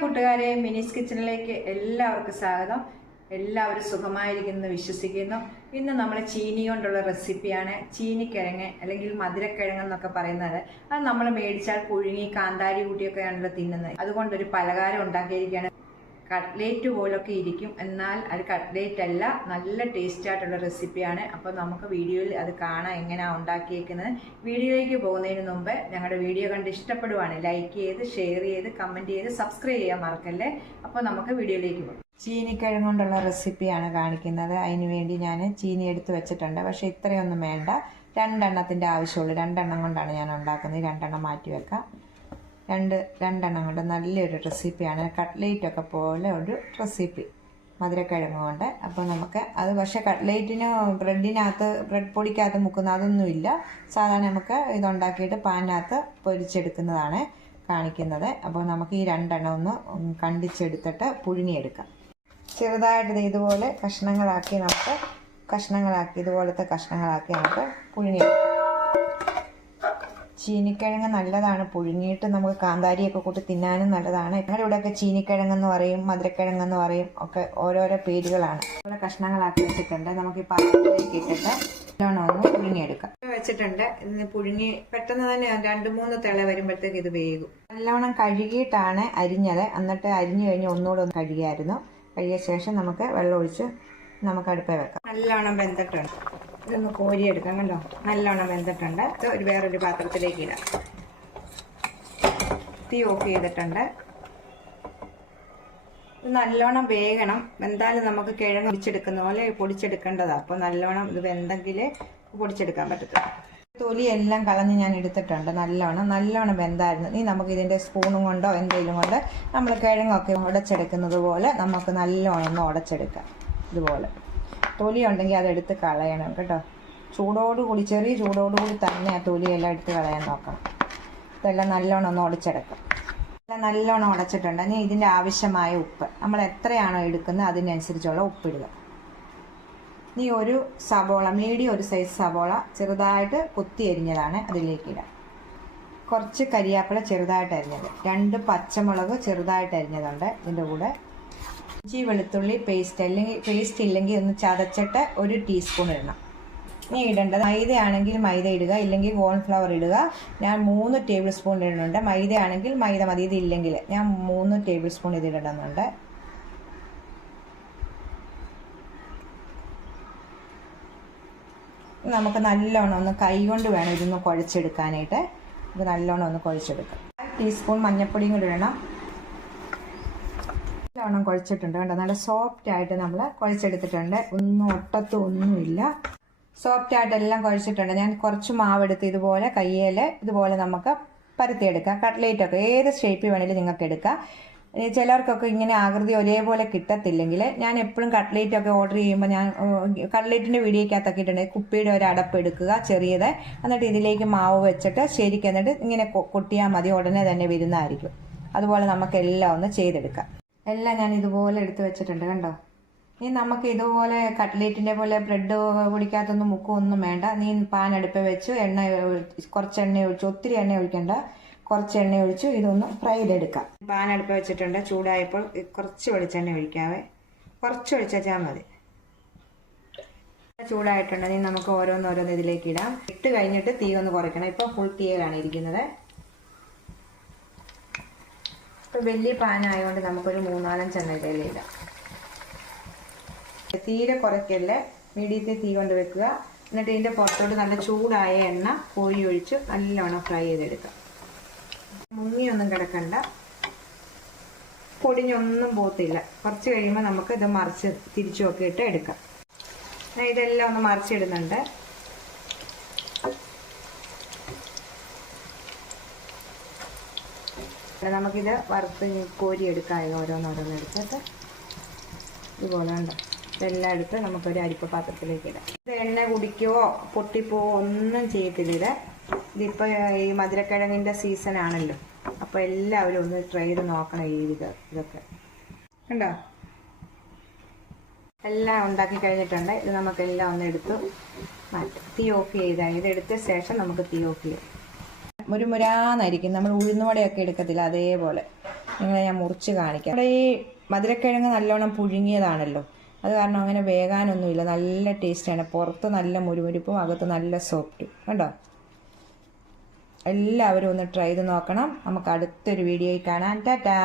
കൂട്ടുകാരെ, മിനീസ് കിച്ചണിലേക്ക് എല്ലാവർക്കും സ്വാഗതം. എല്ലാവരും സുഖമായിരിക്കുന്നു വിശ്വസിക്കുന്നു. ഇന്ന് നമ്മൾ ചീനി കൊണ്ടുള്ള റെസിപ്പിയാണ്. ചീനിക്കിഴങ്ങ് അല്ലെങ്കിൽ മധുരക്കിഴങ്ങ് എന്നൊക്കെ പറയുന്നത്. അത് നമ്മൾ മേടിച്ചാൽ പുഴുങ്ങി കാന്താരി കൂട്ടിയൊക്കെയാണല്ലോ തിന്നുന്നത്. അതുകൊണ്ടൊരു പലഹാരം ഉണ്ടാക്കിയിരിക്കുകയാണ്. കട്ട്ലേറ്റ് പോലൊക്കെ ഇരിക്കും, എന്നാൽ അത് കട്ട്ലേറ്റ് അല്ല, നല്ല ടേസ്റ്റ് ആയിട്ടുള്ള റെസിപ്പിയാണ്. അപ്പോൾ നമുക്ക് വീഡിയോയിൽ അത് കാണാം എങ്ങനെയാണ് ഉണ്ടാക്കിയേക്കുന്നത്. വീഡിയോയിലേക്ക് പോകുന്നതിന് മുമ്പ് ഞങ്ങളുടെ വീഡിയോ കണ്ട് ഇഷ്ടപ്പെടുവാണ് ലൈക്ക് ചെയ്ത്, ഷെയർ ചെയ്ത്, കമൻറ്റ് ചെയ്ത്, സബ്സ്ക്രൈബ് ചെയ്യാൻ മറക്കല്ലേ. അപ്പോൾ നമുക്ക് വീഡിയോയിലേക്ക് പോകും. ചീനിക്കിഴങ്ങ് കൊണ്ടുള്ള റെസിപ്പിയാണ് കാണിക്കുന്നത്. അതിന് വേണ്ടി ഞാൻ ചീനി എടുത്ത് വെച്ചിട്ടുണ്ട്. പക്ഷേ ഇത്രയൊന്നും വേണ്ട, രണ്ടെണ്ണത്തിൻ്റെ ആവശ്യമുള്ളൂ. രണ്ടെണ്ണം കൊണ്ടാണ് ഞാൻ ഉണ്ടാക്കുന്നത്. രണ്ടെണ്ണം മാറ്റി വെക്കാം. രണ്ടെണ്ണം കൊണ്ട് നല്ലൊരു റെസിപ്പിയാണ്. കട്ട്ലേറ്റൊക്കെ പോലെ ഒരു റെസിപ്പി മധുരക്കിഴങ്ങ് കൊണ്ട്. അപ്പോൾ നമുക്ക് അത്, പക്ഷേ കട്ട്ലേറ്റിന് ബ്രെഡ് പൊടിക്കകത്ത് മുക്കുന്ന അതൊന്നുമില്ല. സാധാരണ നമുക്ക് ഇതുണ്ടാക്കിയിട്ട് പാനിനകത്ത് പൊരിച്ചെടുക്കുന്നതാണ് കാണിക്കുന്നത്. അപ്പോൾ നമുക്ക് ഈ രണ്ടെണ്ണം ഒന്ന് കണ്ടിച്ചെടുത്തിട്ട് പുഴുങ്ങിയെടുക്കാം. ചെറുതായിട്ട് ഇതുപോലെ ഇതുപോലത്തെ കഷ്ണങ്ങളാക്കി നമുക്ക് പുഴുങ്ങിയെടുക്കാം. ചീനിക്കിഴങ്ങ് നല്ലതാണ്, പുഴുങ്ങിയിട്ട് നമുക്ക് കാന്താരിയൊക്കെ കൂട്ടി തിന്നാനും നല്ലതാണ്. ഞങ്ങളുടെ ഇവിടെയൊക്കെ ചീനിക്കിഴങ്ങെന്ന് പറയും, മധുരക്കിഴങ്ങെന്ന് പറയും, ഒക്കെ ഓരോരോ പേരുകളാണ്. അതുപോലെ കഷ്ണങ്ങളാക്കി വെച്ചിട്ടുണ്ട്. നമുക്ക് ഈ പാത്രത്തിലേക്ക് ഇട്ടിട്ട് നല്ലോണം ഒന്ന് പുഴുങ്ങിയെടുക്കാം. വെച്ചിട്ടുണ്ട്. ഇതിന് പുഴുങ്ങി പെട്ടെന്ന് തന്നെ 2-3 തിള വരുമ്പോഴത്തേക്ക് ഇത് വേകും. നല്ലോണം കഴുകിയിട്ടാണ് അരിഞ്ഞത്. എന്നിട്ട് അരിഞ്ഞു കഴിഞ്ഞ് ഒന്നുകൂടെ ഒന്ന് കഴുകിയായിരുന്നു. കഴുകിയ ശേഷം നമുക്ക് വെള്ളം ഒഴിച്ച് നമുക്ക് അടുപ്പേ വെക്കാം. നല്ലോണം വെന്തിട്ടുണ്ട്. ഇതൊന്ന് കോരിയെടുക്കാം. കണ്ടോ, നല്ലോണം വെന്തിട്ടുണ്ട്. ഇത് വേറൊരു പാത്രത്തിലേക്ക് ഇടാം. തീ ഓഫ് ചെയ്തിട്ടുണ്ട്. ഇത് നല്ലോണം വേകണം. വെന്താലും നമുക്ക് കിഴങ്ങ് പൊടിച്ചെടുക്കുന്ന പോലെ പൊടിച്ചെടുക്കേണ്ടതാണ്. അപ്പോൾ നല്ലോണം ഇത് വെന്തെങ്കിലേ പൊടിച്ചെടുക്കാൻ പറ്റത്തുള്ളൂ. തൊലി എല്ലാം കളഞ്ഞ് ഞാൻ എടുത്തിട്ടുണ്ട്. നല്ലോണം വെന്തായിരുന്നു. ഇനി നമുക്ക് ഇതിൻ്റെ സ്പൂണും കൊണ്ടോ എന്തെങ്കിലും കൊണ്ട് നമ്മൾ കിഴങ്ങൊക്കെ ഉടച്ചെടുക്കുന്നത് പോലെ നമുക്ക് നല്ലോണം ഒന്ന് ഉടച്ചെടുക്കാം. ഇതുപോലെ തൊലി ഉണ്ടെങ്കിൽ അതെടുത്ത് കളയണം കേട്ടോ. ചൂടോടുകൂടി, ചെറിയ ചൂടോടുകൂടി തന്നെ ആ തൊലിയെല്ലാം എടുത്ത് കളയാൻ നോക്കണം. ഇതെല്ലാം നല്ലോണം ഒന്ന് ഉടച്ചെടുക്കാം. എല്ലാം നല്ലോണം ഉടച്ചിട്ടുണ്ട്. ഇനി ഇതിൻ്റെ ആവശ്യമായ ഉപ്പ്, നമ്മൾ എത്രയാണോ എടുക്കുന്നത് അതിനനുസരിച്ചുള്ള ഉപ്പിടുക. ഇനി ഒരു സബോള, മീഡിയം ഒരു സൈസ് സബോള ചെറുതായിട്ട് കുത്തി അരിഞ്ഞതാണ് അതിലേക്കിടാം. കുറച്ച് കരിയാപ്പില ചെറുതായിട്ട് അരിഞ്ഞത്, 2 പച്ചമുളക് ചെറുതായിട്ട് അരിഞ്ഞതുണ്ട് ഇതിൻ്റെ കൂടെ. ഇഞ്ചി വെളുത്തുള്ളി പേസ്റ്റ് ഇല്ലെങ്കിൽ ഒന്ന് ചതച്ചിട്ട് 1 ടീസ്പൂൺ ഇടണം. ഇനി ഇടേണ്ടത് മൈദയാണെങ്കിൽ മൈദ ഇടുക, ഇല്ലെങ്കിൽ കോൺഫ്ലവർ ഇടുക. ഞാൻ 3 ടേബിൾ സ്പൂൺ ഇടുന്നുണ്ട്. മൈദ ആണെങ്കിൽ മൈദ മതി, ഇതില്ലെങ്കിൽ ഞാൻ 3 ടേബിൾ സ്പൂൺ ഇതിടുന്നുണ്ട്. നമുക്ക് നല്ലോണം ഒന്ന് കൈ കൊണ്ട് വേണം ഇതൊന്ന് കുഴച്ചെടുക്കാനായിട്ട്. ഇത് നല്ലോണം ഒന്ന് കുഴച്ചെടുക്കാം. 1 ടീസ്പൂൺ മഞ്ഞൾപ്പൊടിയും കൂടി ഇടണം. നല്ലോണം കുഴച്ചിട്ടുണ്ട് കേട്ടോ. നല്ല സോഫ്റ്റ് ആയിട്ട് നമ്മൾ കുഴച്ചെടുത്തിട്ടുണ്ട്. ഒന്നുമില്ല. സോഫ്റ്റ് ആയിട്ട് എല്ലാം കുഴച്ചിട്ടുണ്ട്. ഞാൻ കുറച്ച് മാവെടുത്ത് ഇതുപോലെ കയ്യിൽ ഇതുപോലെ നമുക്ക് പരത്തിയെടുക്കാം. കട്ട്ലേറ്റൊക്കെ ഏത് ഷേപ്പിൽ വേണമെങ്കിലും നിങ്ങൾക്ക് എടുക്കാം. ചിലർക്കൊക്കെ ഇങ്ങനെ ആകൃതി ഒരേപോലെ കിട്ടത്തില്ലെങ്കിൽ ഞാൻ എപ്പോഴും കട്ട്ലേറ്റൊക്കെ ഓർഡർ ചെയ്യുമ്പോൾ ഞാൻ കട്ട്ലേറ്റിൻ്റെ വീഡിയോയ്ക്കകത്തൊക്കെ ഇട്ടിട്ടുണ്ട്. കുപ്പിയുടെ ഒരു അടപ്പ് എടുക്കുക ചെറിയത്, എന്നിട്ട് ഇതിലേക്ക് മാവ് വെച്ചിട്ട് ശരിക്കും എന്നിട്ട് ഇങ്ങനെ കൊട്ടിയാൽ മതി, ഉടനെ തന്നെ വരുന്നതായിരിക്കും. അതുപോലെ നമുക്ക് എല്ലാം ഒന്ന് ചെയ്തെടുക്കാം. എല്ലാം ഞാൻ ഇതുപോലെ എടുത്ത് വെച്ചിട്ടുണ്ട് കണ്ടോ. ഇനി നമുക്ക് ഇതുപോലെ കട്ട്ലേറ്റിൻ്റെ പോലെ ബ്രെഡ് പൊടിക്കാത്തൊന്നും മുക്കൊന്നും വേണ്ട. നീ പാൻ അടുപ്പ് വെച്ച് കുറച്ച് എണ്ണ ഒഴിച്ച്, ഒത്തിരി എണ്ണ ഒഴിക്കേണ്ട, കുറച്ച് എണ്ണ ഒഴിച്ച് ഇതൊന്ന് ഫ്രൈ ചെയ്തെടുക്കാം. പാൻ അടുപ്പ് വെച്ചിട്ടുണ്ട്. ചൂടായപ്പോൾ കുറച്ച് വെളിച്ചെണ്ണ ഒഴിക്കാവേ, കുറച്ച് ഒഴിച്ചാൽ മതി. ചൂടായിട്ടുണ്ടെങ്കിൽ നമുക്ക് ഓരോന്നോരോന്ന് ഇതിലേക്ക് ഇടാം. ഇട്ട് കഴിഞ്ഞിട്ട് തീ ഒന്ന് കുറയ്ക്കണം. ഇപ്പോൾ ഫുൾ തീയിലാണ് ഇരിക്കുന്നത്. ഇപ്പോൾ വലിയ പാനായതുകൊണ്ട് നമുക്കൊരു 3-4 എണ്ണയിൽ ഇടാം. തീരെ കുറയ്ക്കല്ലേ, മീഡിയത്തിൽ തീ കൊണ്ട് വെക്കുക. എന്നിട്ട് ഇതിൻ്റെ പുറത്തോട്ട് നല്ല ചൂടായ എണ്ണ കോരി ഒഴിച്ച് നല്ലോണം ഫ്രൈ ചെയ്തെടുക്കാം. മുങ്ങിയൊന്നും കിടക്കണ്ട, പൊടിഞ്ഞൊന്നും പോകത്തില്ല. കുറച്ച് കഴിയുമ്പോൾ നമുക്ക് ഇത് മറിച്ച് തിരിച്ചു നോക്കിയിട്ട് എടുക്കാം. ഇതെല്ലാം ഒന്ന് മറിച്ചിടുന്നുണ്ട്. നമുക്കിത് വറുത്ത് കോരി എടുക്കാം. ഓരോന്നോരോന്ന് എടുത്തിട്ട് ഇതുപോലെ ഉണ്ട്. ഇതെല്ലാം എടുത്ത് നമുക്കൊരു അരിപ്പ പാത്രത്തിലേക്ക് ഇടാം. ഇത് എണ്ണ കുടിക്കുവോ പൊട്ടിപ്പോവോ ഒന്നും ചെയ്യത്തില്ല. ഇതിപ്പോൾ ഈ മധുരക്കിഴങ്ങിൻ്റെ സീസൺ ആണല്ലോ, അപ്പോൾ എല്ലാവരും ഒന്ന് ട്രൈ ചെയ്ത് നോക്കണം. ഇതൊക്കെ കണ്ടോ, എല്ലാം ഉണ്ടാക്കി കഴിഞ്ഞിട്ടുണ്ട്. ഇത് നമുക്കെല്ലാം ഒന്ന് എടുത്ത് മാറ്റാം. തീ ഓഫ് ചെയ്താൽ ഇതെടുത്ത ശേഷം നമുക്ക് തീ ഓഫ് ചെയ്യാം. മുരുമുരാന്നായിരിക്കും, നമ്മൾ ഉഴുന്നുവടയൊക്കെ എടുക്കത്തില്ല അതേപോലെ. നിങ്ങളെ ഞാൻ മുറിച്ച് കാണിക്കാം. നമ്മുടെ ഈ മധുരക്കിഴങ്ങ് നല്ലോണം പുഴുങ്ങിയതാണല്ലോ, അത് കാരണം അങ്ങനെ വേകാനൊന്നുമില്ല. നല്ല ടേസ്റ്റാണ്. പുറത്ത് നല്ല മുരുമുരിപ്പും അകത്ത് നല്ല സോഫ്റ്റും. കണ്ടോ? എല്ലാവരും ഒന്ന് ട്രൈ ചെയ്ത് നോക്കണം. നമുക്ക് അടുത്തൊരു വീഡിയോയിൽ കാണാം. ടാറ്റാ.